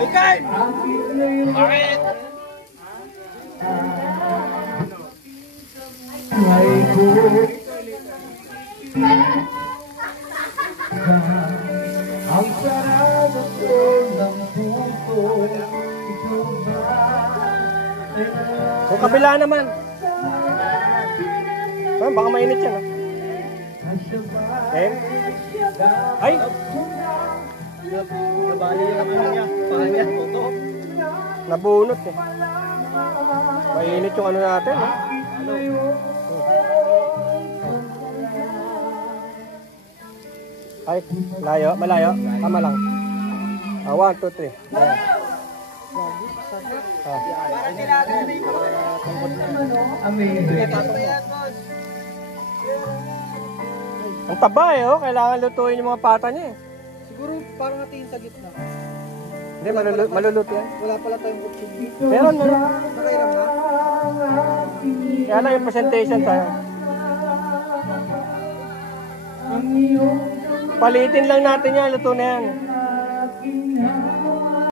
Ikay! Bakit? Ang sarado ko ng puso, ikaw ba? Yung kabila naman. Baka mainit yan. Eh? Ay! Nabali yung ano niya. Pahanya, toto. Nabunot eh. Mainit yung ano natin. Eh. Ay, layo, malayo. Tama lang. 1, 2, 3. Ayan. Ang taba eh, oh. Kailangan lutuin yung mga pata niya eh. Siguro parang natin sa gitna. Hindi, maluluto yan. Wala pala tayong kutsilyo. Meron. Nakairam na? Kaya lang yung presentation tayo. Palitin lang natin yan, luto na yan.